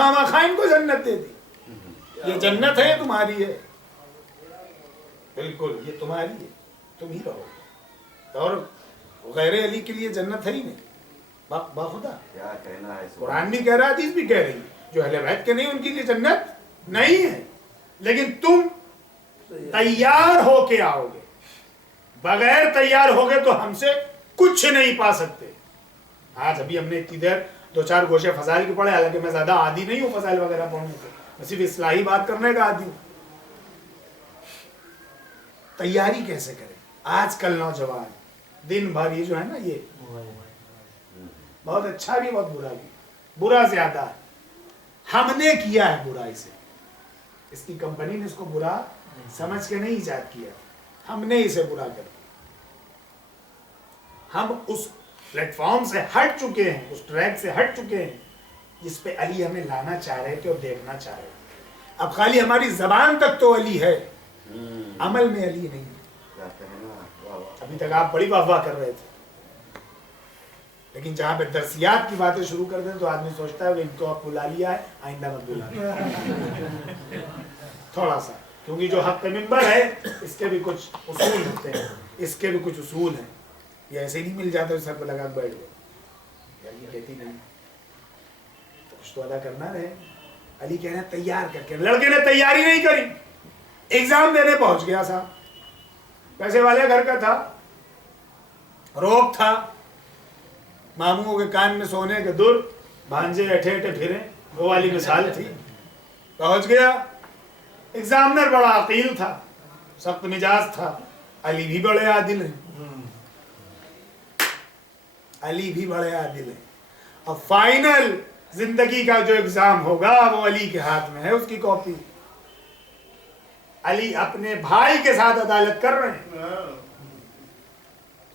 खामा इनको जन्नत दे दी। ये जन्नत है, तुम्हारी है, बिल्कुल ये तुम्हारी है, तुम ही रहोगे। और गैर अली के लिए जन्नत है ही नहीं। बाखुदा क्या कहना है, कुरान भी कह रहा है, हदीस भी कह रही है, जो अहले बैत के नहीं उनके लिए जन्नत नहीं है। लेकिन तुम तैयार होके आओगे, बगैर तैयार होगे तो हमसे कुछ नहीं पा सकते। आज अभी हमने इतनी देर 2-4 गोशे फजाइल के पढ़े, हालांकि मैं ज्यादा आदी नहीं हूँ फजाइल वगैरह पढ़ने से, मैं सिर्फ इस्लाही बात करने का आदी हूँ। तैयारी कैसे करें? आजकल नौजवान दिन भर ये जो है ना, ये बहुत अच्छा भी बहुत बुरा भी, बुरा ज्यादा है। हमने किया है बुरा, इसे इसकी कंपनी ने इसको बुरा समझ के नहीं ईजाद किया, हमने इसे बुरा कर दिया। हम उस प्लेटफॉर्म से हट चुके हैं, उस ट्रैक से हट चुके हैं जिस पे अली हमें लाना चाह रहे थे और देखना चाह रहे थे। अब खाली हमारी जबान तक तो अली है, अमल में अली नहीं है। अभी तक आप बड़ी वाह कर रहे थे, लेकिन जहां पे दर्सियात की बातें शुरू कर दें तो आदमी सोचता है कि इनको आप बुला लिया है, आइंदा मत बुला थोड़ा सा, क्योंकि जो हक मिंबर है इसके भी कुछ उसूल होते हैं, इसके भी कुछ उसूल हैं। ये ऐसे ही नहीं मिल जाता सर पर लगा के बैठ गए, अली कहती नहीं तो कुछ तो अदा करना रहे। अली कह रहे हैं तैयार करके, लड़के ने तैयारी नहीं करी, एग्जाम देने पहुंच गया साहब, पैसे वाले घर का था, रोक था, मामूओं के कान में सोने के दुर, भांजे अठे अठे फिरे, वो वाली मिसाल थी। पहुंच गया, एग्जामिनर बड़ा अकील था, सख्त मिजाज था, अली भी बड़े आदिल हैं, अली भी बड़े आदिल हैं। अब फाइनल जिंदगी का जो एग्जाम होगा वो अली के हाथ में है, उसकी कॉपी। अली अपने भाई के साथ अदालत कर रहे हैं।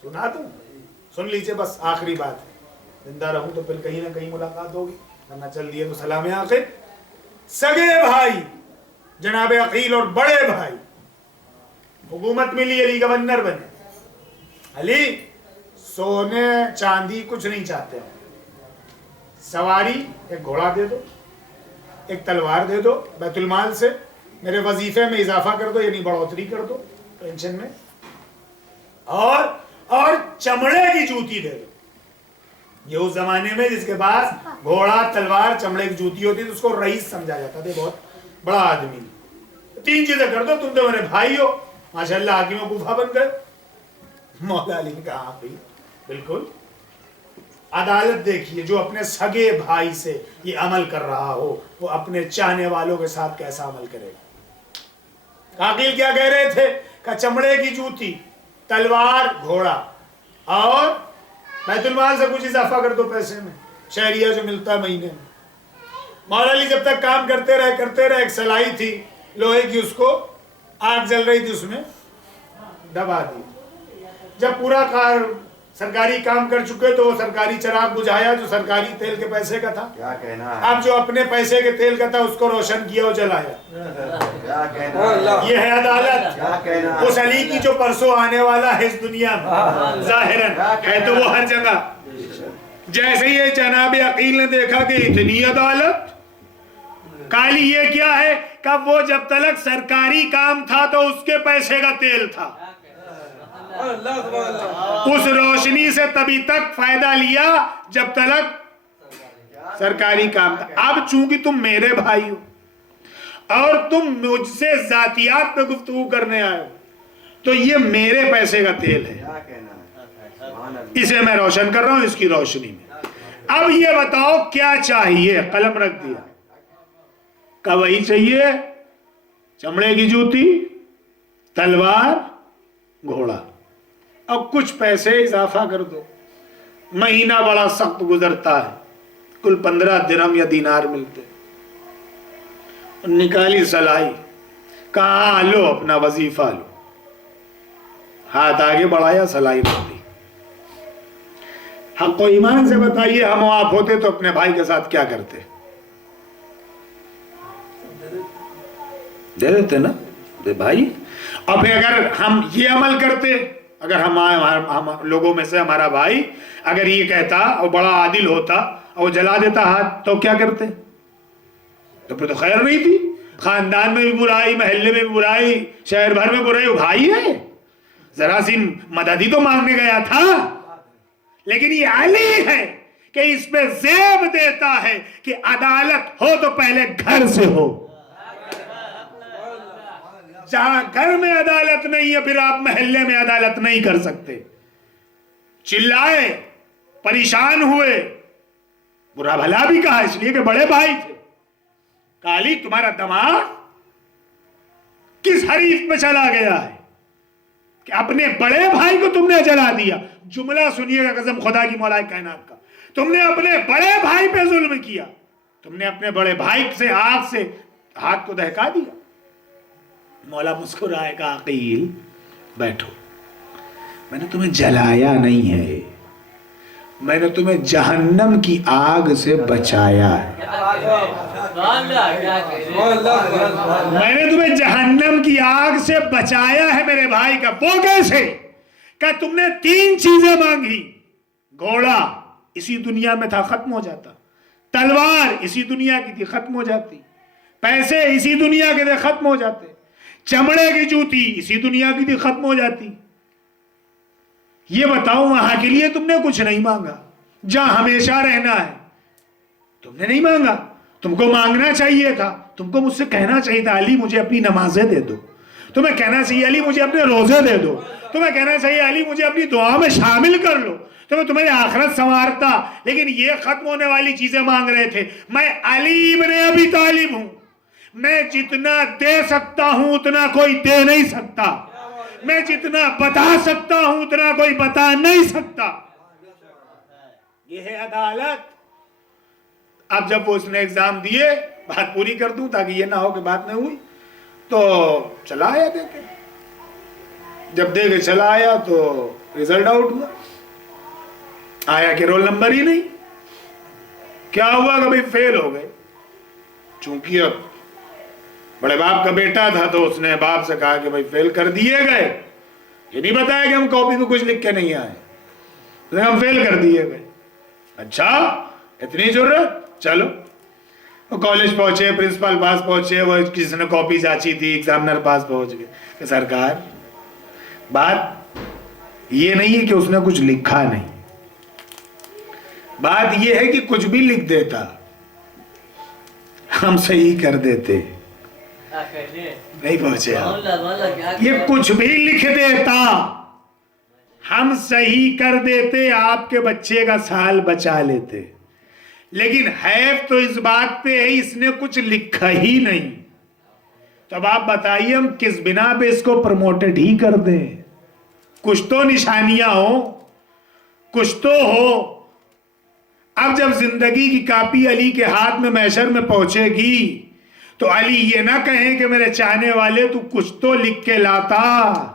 सुना दूं? सुन लीजिए, बस आखिरी बात है, जिंदा रहूं तो फिर कहीं ना कहीं मुलाकात होगी, वरना चल दिए तो सलाम आखिर। सगे भाई जनाब अकील और बड़े भाई, हुकूमत मिली, अली गवर्नर बने। अली सोने चांदी कुछ नहीं चाहते, सवारी एक घोड़ा दे दो, एक तलवार दे दो, बैतुल माल से मेरे वजीफे में इजाफा कर दो, यानी बढ़ोतरी कर दो पेंशन में, और चमड़े की जूती दे दो। ये उस जमाने में जिसके पास घोड़ा तलवार चमड़े की जूती होती तो उसको रईस समझा जाता था, बहुत बड़ा आदमी। 3 चीजें कर दो, तुम तो मेरे भाई हो, माशाल्लाह हाकिम कुफा बन गए। मौला अली ने कहा हाँ भाई बिल्कुल। अदालत देखिए, जो अपने सगे भाई से ये अमल कर रहा हो वो अपने चाहने वालों के साथ कैसा अमल करेगा। अकील क्या कह रहे थे? का चमड़े की जूती, तलवार, घोड़ा और बैतुल माल से कुछ इजाफा कर दो पैसे में, शहरिया जो मिलता है महीने में। मौला अली जब तक काम करते रहे, एक सलाई थी लोहे की, उसको आग जल रही थी, उसमें दबा दी। जब पूरा सरकारी काम कर चुके तो वो सरकारी चिराग बुझाया जो सरकारी तेल के पैसे का था। क्या कहना है? अब जो अपने पैसे के तेल का था उसको रोशन किया और जलाया। क्या कहना है? ये है अदालत। क्या कहना है? उस अली की जो परसों आने वाला है इस दुनिया में, जाहिरन है तो वो हर जगह। जैसे ये जनाब अकील ने देखा कि इतनी अदालत काली, ये क्या है? कब वो जब तक सरकारी काम था तो उसके पैसे का तेल था, उस रोशनी से तभी तक फायदा लिया जब तक सरकारी काम था। अब चूंकि तुम मेरे भाई हो और तुम मुझसे जातियात पे गुफ्तगू करने आए हो, तो ये मेरे पैसे का तेल है, क्या कहना है? इसे मैं रोशन कर रहा हूं इसकी रोशनी में। अब ये बताओ क्या चाहिए? कलम रख दिया, का वही चाहिए, चमड़े की जूती, तलवार, घोड़ा, अब कुछ पैसे इजाफा कर दो। महीना बड़ा सख्त गुजरता है, कुल 15 दिरहम या दीनार मिलते। निकाली सलाई, कहा लो अपना वजीफा लो, हाथ आगे बढ़ाया, सलाई रख दी। हक को ईमान से बताइए, हम आप होते तो अपने भाई के साथ क्या करते? दे देते ना, दे भाई। अब अगर हम ये अमल करते, अगर हम लोगों में से हमारा भाई अगर ये कहता और बड़ा आदिल होता और जला देता हाथ, तो क्या करते? तो फिर तो खैर नहीं थी। खानदान में भी बुराई, महल्ले में भी बुराई, शहर भर में बुराई। वो भाई है, जरा सी मदद ही तो मांगने गया था। लेकिन ये अली है कि इस पे ज़ेब देता है कि अदालत हो तो पहले घर से हो। जहां घर में अदालत नहीं है, फिर आप महल्ले में अदालत नहीं कर सकते। चिल्लाए, परेशान हुए, बुरा भला भी कहा, इसलिए कि बड़े भाई थे। काली, तुम्हारा दिमाग किस हरीफ में चला गया है कि अपने बड़े भाई को तुमने जला दिया। जुमला सुनिएगा कसम खुदा की मौला कायनात का, तुमने अपने बड़े भाई पे जुल्म किया। तुमने अपने बड़े भाई से आग से हाथ को दहका दिया। मौला मुस्कुराए, कहा अकील बैठो, मैंने तुम्हें जलाया नहीं है, मैंने तुम्हें जहन्नम की आग से बचाया है। मैंने तुम्हें जहन्नम की आग से बचाया है मेरे भाई का। वो कैसे? क्या तुमने 3 चीजें मांगी। घोड़ा इसी दुनिया में था, खत्म हो जाता। तलवार इसी दुनिया की थी, खत्म हो जाती। पैसे इसी दुनिया के थे, खत्म हो जाते। चमड़े की जूती इसी दुनिया की थी, खत्म हो जाती। ये बताओ, वहां के लिए तुमने कुछ नहीं मांगा, जहां हमेशा रहना है तुमने नहीं मांगा। तुमको मांगना चाहिए था, तुमको मुझसे कहना चाहिए था अली मुझे अपनी नमाजें दे दो। तुम्हें कहना चाहिए अली मुझे अपने रोजे दे दो। तुम्हें कहना चाहिए अली मुझे अपनी दुआ में शामिल कर लो, तो मैं तुम्हारी आखिरत संवारता। लेकिन ये खत्म होने वाली चीजें मांग रहे थे। मैं अली इब्ने अबी तालिब हूं, मैं जितना दे सकता हूं उतना कोई दे नहीं सकता, मैं जितना बता सकता हूं उतना कोई बता नहीं सकता। ये है अदालत। अब जब वो उसने एग्जाम दिए, बात पूरी कर दूं ताकि ये ना हो कि बात नहीं हुई, तो चला आया देके। जब दे के चला आया तो रिजल्ट आउट हुआ, आया कि रोल नंबर ही नहीं। क्या हुआ कि भाई फेल हो गए। चूंकि अब बड़े बाप का बेटा था तो उसने बाप से कहा कि भाई फेल कर दिए गए। ये नहीं बताया कि हम कॉपी में कुछ लिख के नहीं आए, तो हम फेल कर दिए गए। अच्छा, इतनी जरूरत, चलो। वो कॉलेज पहुंचे, प्रिंसिपल पास पहुंचे, वो किसी ने कॉपी जांची थी, एग्जामिनर पास पहुंच गए कि सरकार बात ये नहीं है कि उसने कुछ लिखा नहीं, बात ये है कि कुछ भी लिख देता हम सही कर देते। नहीं पहुंचे आप। ये कुछ भी लिख देता हम सही कर देते, आपके बच्चे का साल बचा लेते। लेकिन हैफ तो इस बात पे है इसने कुछ लिखा ही नहीं। तो अब आप बताइए हम किस बिना पे इसको प्रमोटेड ही कर दें। कुछ तो निशानियां हो, कुछ तो हो। अब जब जिंदगी की कापी अली के हाथ में मैशर में पहुंचेगी तो अली ये ना कहें कि मेरे चाहने वाले तू कुछ तो लिख के लाता।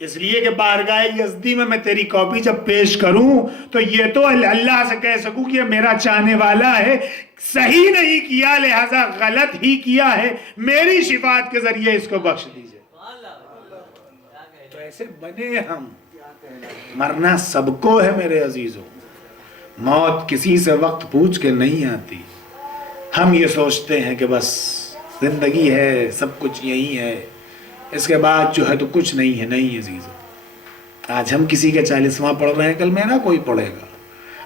इसलिए कि बारगाह यज़दी में मैं तेरी कॉपी जब पेश करूं तो ये तो अल्लाह से कह सकूं कि ये मेरा चाहने वाला है, सही नहीं किया लिहाजा गलत ही किया है, मेरी शिफात के जरिए इसको बख्श दीजिए। तो ऐसे बने हम। मरना सबको है मेरे अजीजों, मौत किसी से वक्त पूछ के नहीं आती। हम ये सोचते हैं कि बस जिंदगी है, सब कुछ यही है, इसके बाद जो है तो कुछ नहीं है। नहीं अजीजों, आज हम किसी के 40वां पढ़ रहे हैं, कल मेरा कोई पढ़ेगा।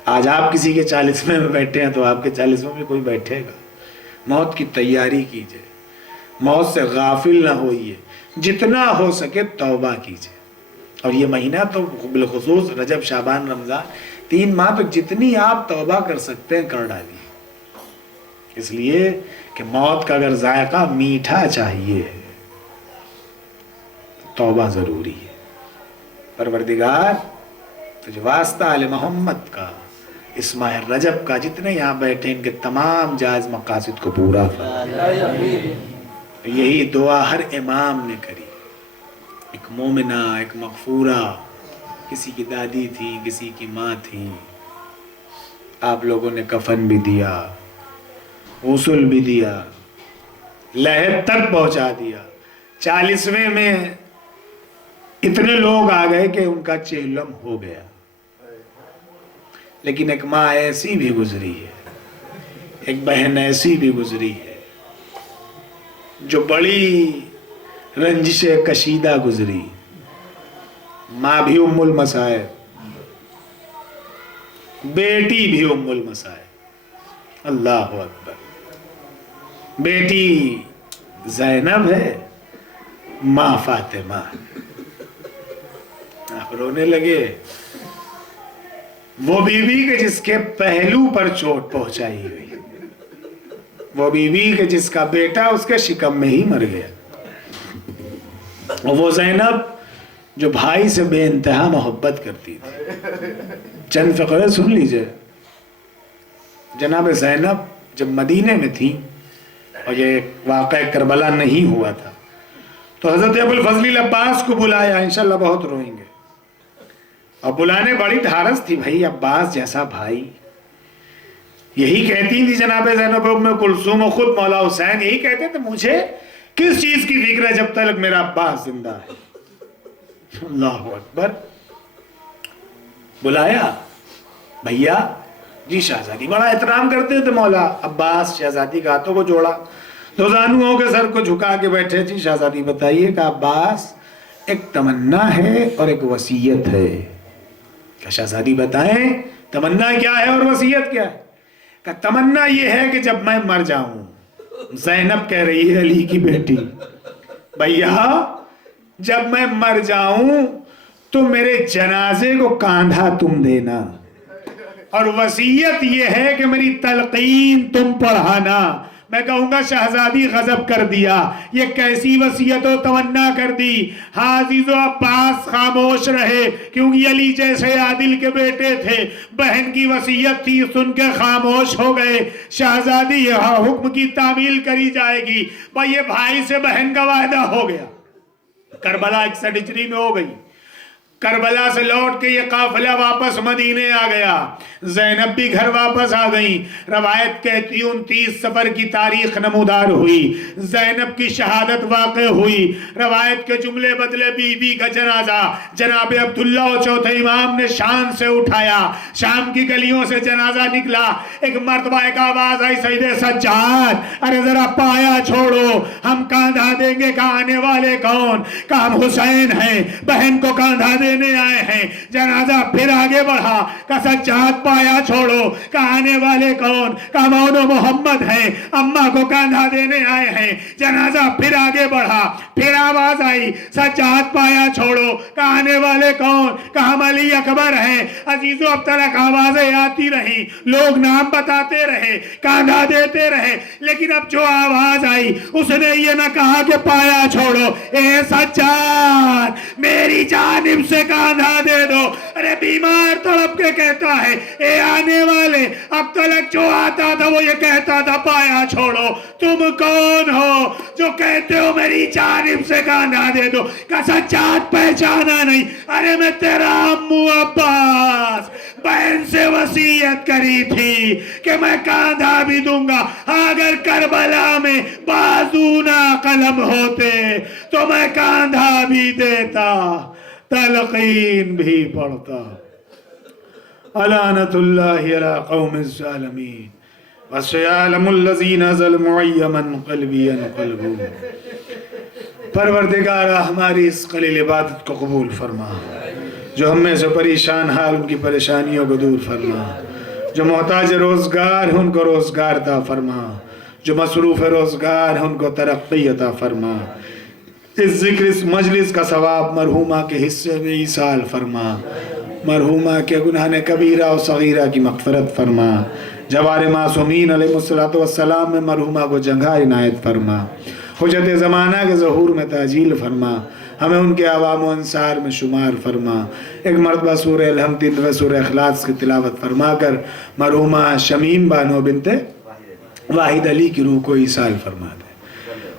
आज आप किसी के 40वें में बैठे हैं तो आपके 40वें में कोई बैठेगा। मौत की तैयारी कीजिए, मौत से गाफिल ना होइए, जितना हो सके तौबा कीजिए। और ये महीना तो बिलखुसूस रजब, शाबान, रमज़ान, 3 माह तो जितनी आप तौबा कर सकते हैं कर डालिए। इसलिए कि मौत का अगर जायका मीठा चाहिए तौबा जरूरी है। परवरदिगार तुझे वास्ता आले मोहम्मद का, इस माह रजब का, जितने यहाँ बैठे इनके तमाम जायज मकासद को पूरा फरमा। यही दुआ हर इमाम ने करी। एक मोमिना, एक मगफूरा, किसी की दादी थी, किसी की माँ थी। आप लोगों ने कफन भी दिया, गौसल भी दिया, लहद तक पहुंचा दिया। 40वें में इतने लोग आ गए कि उनका चेहलम हो गया। लेकिन एक माँ ऐसी भी गुजरी है एक बहन ऐसी भी गुजरी है जो बड़ी रंजिश कशीदा गुजरी, माँ भी उम्मुल मसाइब, बेटी भी उम्मुल मसाइब। अल्लाह अकबर। बेटी ज़ैनब है, माँ फातिमा। आप रोने लगे। वो बीवी के जिसके पहलू पर चोट पहुंचाई हुई, वो बीवी के जिसका बेटा उसके शिकम में ही मर गया, और वो ज़ैनब जो भाई से बेइंतहा मोहब्बत करती थी। चंद फ़क़रे सुन लीजिए। जनाब ज़ैनब जब मदीने में थी और ये वाक़या करबला नहीं हुआ था, तो हज़रत अबुल फ़ज़ल अब्बास को बुलाया। इंशाअल्लाह बहुत रोएंगे। और बुलाने बड़ी ढारस थी, भाई अब्बास जैसा भाई। यही कहती थी जनाब ज़ैनब उम्मे कुलसूम और खुद मौला हुसैन यही कहते थे, मुझे किस चीज की फिक्र है जब तक मेरा अब्बास जिंदा है। अल्लाह अकबर। बुलाया, भैया जी शहजादी बड़ा एहतराम करते थे मौला अब्बास। शहजादी का हाथों को जोड़ा, दो जानुओं के सर को झुका के बैठे। जी शहजादी बताइए कि अब्बास एक तमन्ना है और एक वसीयत है। क्या शहजादी बताएं तमन्ना क्या है और वसीयत क्या है? का तमन्ना ये है कि जब मैं मर जाऊं, ज़ैनब कह रही है अली की बेटी, भैया जब मैं मर जाऊं तो मेरे जनाजे को कांधा तुम देना, और वसीयत ये है कि मेरी तलकीन तुम पढ़ाना। मैं कहूंगा शहजादी गजब कर दिया, ये कैसी वसीयत और तमन्ना कर दी। हाजिज़ो अब्बास खामोश रहे, क्योंकि अली जैसे आदिल के बेटे थे। बहन की वसीयत थी, सुन के खामोश हो गए। शहजादी हुक्म की तामील करी जाएगी। भाई ये भाई से बहन का वायदा हो गया। करबला 61 हिजरी में हो गई। करबला से लौट के ये काफिला वापस मदीने आ गया। ज़ैनब भी घर वापस आ गई। रवायत कहती 29 सफर की तारीख नमूदार हुई। ज़ैनब की शहादत वाक़ हुई। रवायत के जुमले बदले बीवी का जनाजा जनाब अब्दुल्ला और चौथे इमाम ने शान से उठाया। शाम की गलियों से जनाजा निकला। एक मर्तबा एक आवाज आई, सईदे सज्जाद अरे जरा पाया छोड़ो, हम कांधा देंगे। का आने वाले कौन? का हम हुसैन हैं, बहन को कांधा देने आए हैं। जनाजा फिर आगे बढ़ा। का सज्जाद पाया छोड़ो। का आने वाले कौन? का मौनो मोहम्मद है, अम्मा को कांधा देने आए हैं। जनाजा फिर आगे बढ़ा। फिर आवाज आई, सज्जाद पाया छोड़ो। का आने वाले कौन? का हम अली अकबर हैं। अजीजों अब तक आवाजें आती रही, लोग नाम बताते रहे, कांधा देते रहे, लेकिन अब जो आवाज आई उसने ये ना कहा कि पाया छोड़ो, ए सज्जाद मेरी जानिब से कांधा दे दो। अरे बीमार तड़प के कहता है, ए आने वाले, अब तक जो आता था वो ये कहता था पाया छोड़ो। तुम कौन हो जो कहते हो मेरी जानिब से कांधा दे दो? का सज्जाद पहचाना नहीं? अरे मैं तेरा अम्मू अब्बास, बहन से वसीयत करी थी कि मैं कांधा भी दूंगा अगर करबला में बाजू ना कलम होते तो मैं कांधा भी देता, तलकीन भी पढ़ता। अलानतुल्लाहि अला कौमिज़ ज़ालिमीन वसयअलमुल्लज़ीना ज़लमू अय्यमन क़ल्बी यनक़लबून। परवरदिगार हमारी इस क़लील इबादत को कबूल फरमा। जो हमें से परेशान हाल उनकी परेशानियों को दूर फरमा। जो मोहताज रोज़गार है उनको रोज़गार अता फरमा। जो मसरूफ़ रोज़गार है उनको तरक्की अता फरमा। इस ज़िक्र इस मजलिस का सवाब मरहूमा के हिस्से में ईसाल फरमा। मरहूमा के गुनाह कबीरा और सगीरा की मग़फ़िरत फरमा। जवार मासूमीन अलैहिस्सलातु वस्सलाम में मरहूमा को जगह इनायत फरमा। हुज्जत ज़माना के ज़हूर में ताजील फरमा। हमें उनके अवाम व अंसार में शुमार फरमा। एक मरतबा सूरह अल-हम्द व सूरह इखलास की तिलावत फरमा कर मरहूमा शमीम बानो बिनते वाहिद अली की रूह को ईसाल फरमा दे।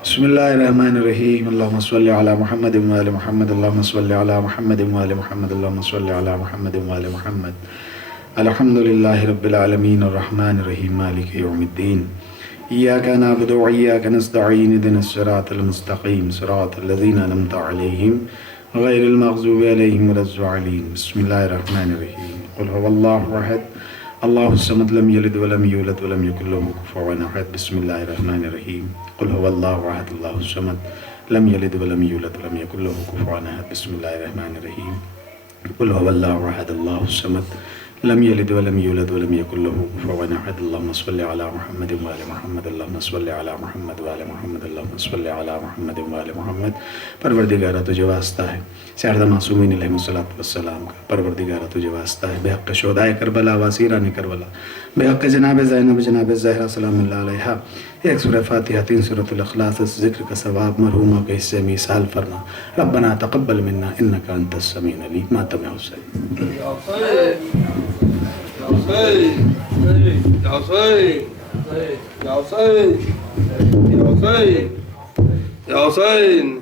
बिस्मिल्लाहिर्रहमानिर्रहीम। अल्लाहुम्मा सल्लि अला मुहम्मद व आलि मुहम्मद। अल्लाहुम्मा सल्लि अला मुहम्मद व आलि मुहम्मद। अल्लाहुम्मा सल्लि अला मुहम्मद व आलि मुहम्मद। अल्हम्दुलिल्लाहि रब्बिल आलमीन अर्रहमानिर रहीम मालिकि यौमिद्दीन। इय्याका नअबुदु व इय्याका नस्तईन इहदिनस सिरातल मुस्तक़ीम सिरातल लज़ीना अनअमता अलैहिम गैरिल मग़ज़ूबि अलैहिम वलज़्ज़ालिमीन। बिस्मिल्लाहिर रहमानिर रहीम। क़ुल हुवल्लाहु अहद अल्लाहु सम्मद लम यलिद वलम यूलद वलम यकुल लहू कुफुवन अहद बिस्मिल्लाहिर रहमानिर रहीम कुल हुवल्लाहु अहद अल्लाहु सम्मद लम यलिद वलम यूलद वलम यकुल लहू कुफुवन अहद बिस्मिल्लाहिर रहमानिर रहीम कुल हुवल्लाहु अहद अल्लाहु सम्मद लम यलिद वलम यूलद वलम यकुल लहू कुफुवन अहद अल्लाहुम्मा सल्लि अला मुहम्मद व आलि मुहम्मद अल्लाहुम्मा सल्लि अला मुहम्मद व आलि मुहम्मद अल्लाहुम्मा सल्लि अला मुहम्मद व आलि मुहम्मद। परवरदिगारा तुझे वास्ता है सैयदा मासूमीन अलैहिस्सलातु वस्सलाम का, परवरदिगारा तुझे वास्ता है बेहक़ शुहदाए करबला वासीरान करबला, बेहक़ जनाब ज़ैनब जनाब ज़हरा सलामुल्लाह अलैहा एक सूरह फातिहा 3 सूरतुल इखलास इस ज़िक्र का सवाब मरहूमा के हिस्से में इसाल फरमा। रब्बना तक़ब्बल मिन्ना इन्नका अंतस समीउल अलीम। मातम हुसैन Ya Hussein